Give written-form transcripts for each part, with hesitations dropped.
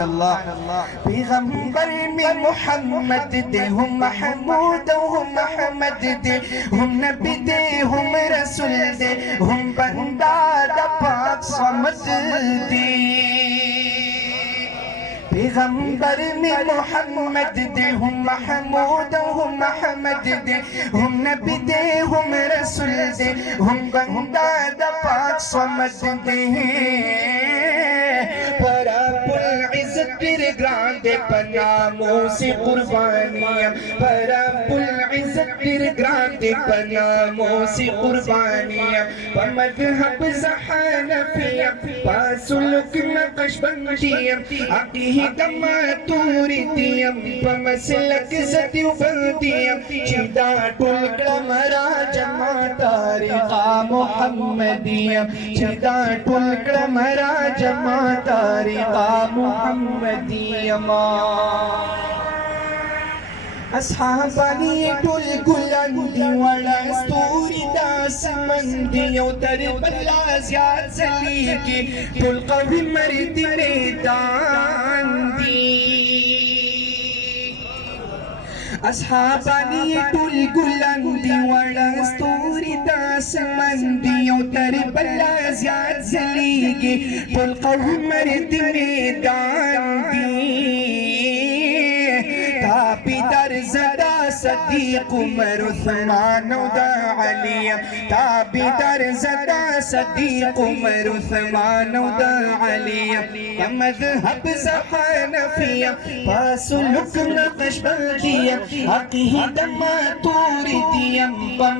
पैगंबर में मोहम्मद दे हम महमूद हम अहमद दे हम नबी दे हम रसूल दे हम बंदा दा पाक समद दे। पैगंबर में मोहम्मद दे हम महमूद हम अहमद दे हम नबी दे हम रसूल दे हम बंदा दा पाक समद दे। फिर ग्रांदे पनामों से कुर्बानियां परबुल इज्जत फिर ग्रांदे पनामों से कुर्बानियां मज़हब ज़हनफिया पासुलुक नक्शबंदिया अक़ीदा मातुरिदिया मसलक ज़देवबंदिया चिदातुल क़मरा जमा तारिक़ा मुहम्मदिया चिदातुल क़मरा जमा तारिक़ा मुहम्मदिया। अस्हाबानी टुल गुलंदी वड़ा स्तूरी दास मंदियों दर बल्ला ज़ियाद सली की टुल कभी मर्द मैदान दी। अस्हाबानी टुल गुलंदी वड़ा स्तूरी दास मंदियों दर बल्ला ज़ियाद सली की टुल कभी मर्द मैदान दी। ताबीदार ज़दा सदीक़ उमर उस्मान दा अली ताबीदार ज़दा सदीक़ उमर उस्मान दा अली मज़हब ज़हनफिया पासुलुक नक्शबंदिया अक़ीदा मातुरिदिया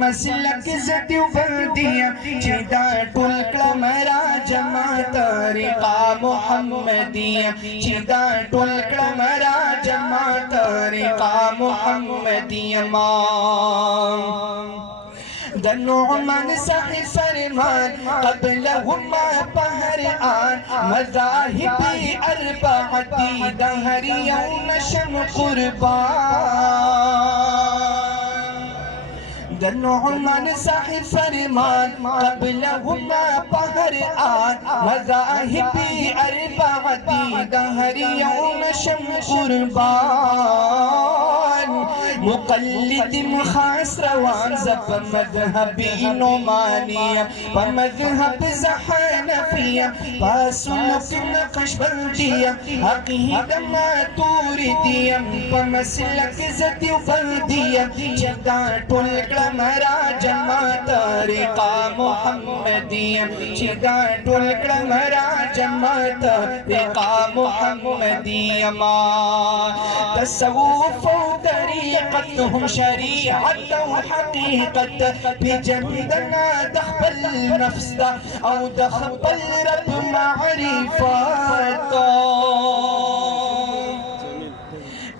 मसलक ज़देवबंदिया चिदातुल क़मरा जमा तारिक़ा मुहम्मदिया चिदातुल क़मरा जमा तारिक़ा मुहम्मदिया। दनुमान सही फरमान क़ब्लहुमा पहर आन मज़ाहिबी अर्बअती दहरियौन शम कुर्बान। दनुमान सही फरमान क़ब्लहुमा पहर आन मज़ाहिबी अर्बअती दहरियौन शम कुर्बान। मुक़ल्लिद खास रवान ज़ब मज़हबी नुमानिया व मज़हब ज़हनफिया पासुलुक नक्शबंदिया अक़ीदा मातुरिदिया व मसलक ज़देवबंदिया चिदातुल क़मरा जमा तारिक़ा मुहम्मदिया चिदातुल क़मरा जमा तारिक़ा मुहम्मदिया। तसव्वुफ़ तरीक़तुहुम शरीअत व हक़ीक़त बिजंदना दख़बल नफ्स औ दख़बल रब मारिफ़त।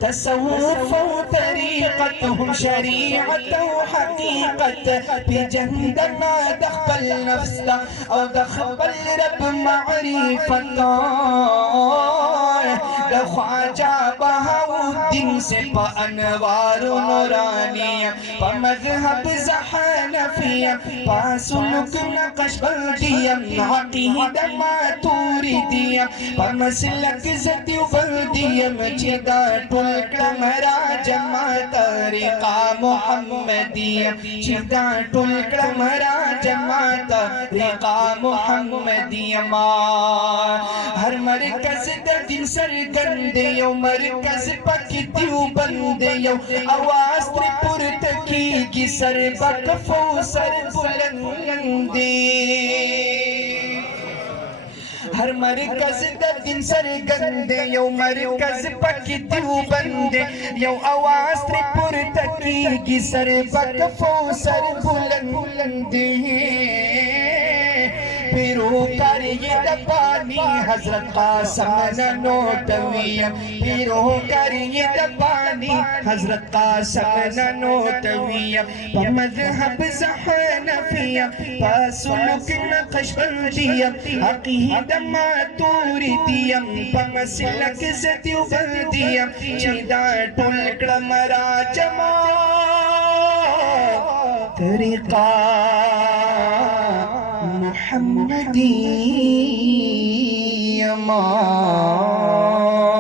तसव्वुफ़ तरीक़तुहुम शरीअत व हक़ीक़त बिजंदना दख़बल नफ्स औ दख़बल रब मारिफ़त। ख्वाजा बहाउद्दीन से अनवार नूरानिया मज़हब ज़हनफिया पासुलुक नक्शबंदिया अक़ीदा मातुरिदिया मसलक ज़देवबंदिया चिदातुल क़मरा जमा तारिक़ा मुहम्मदिया चिदातुल क़मरा जमा तारिक़ा मुहम्मदिया। हर मरकज़ दिन सरगंदे यो मरकज़ पकी देवबंदे यो आवाज़ त्रिपुरतकी की सरबकफो सर बुलंदे। हर मरकज़ दिन सरगंदे यो मरकज़ पकी देवबंदे यो आवाज़ त्रिपुरतकी की सरबकफो सर बुलंदे। पिरोकार ये दबानी हज़रत क़ासिम ननोतविया पिरोकार ये दबानी हज़रत क़ासिम ननोतविया मज़हब ज़हनफिया पासुलुक नक्शबंदिया अक़ीदा मातुरिदिया मसलक ज़देवबंदिया चिदातुल क़मरा जमा तारिक़ा मुहम्मदी अमान।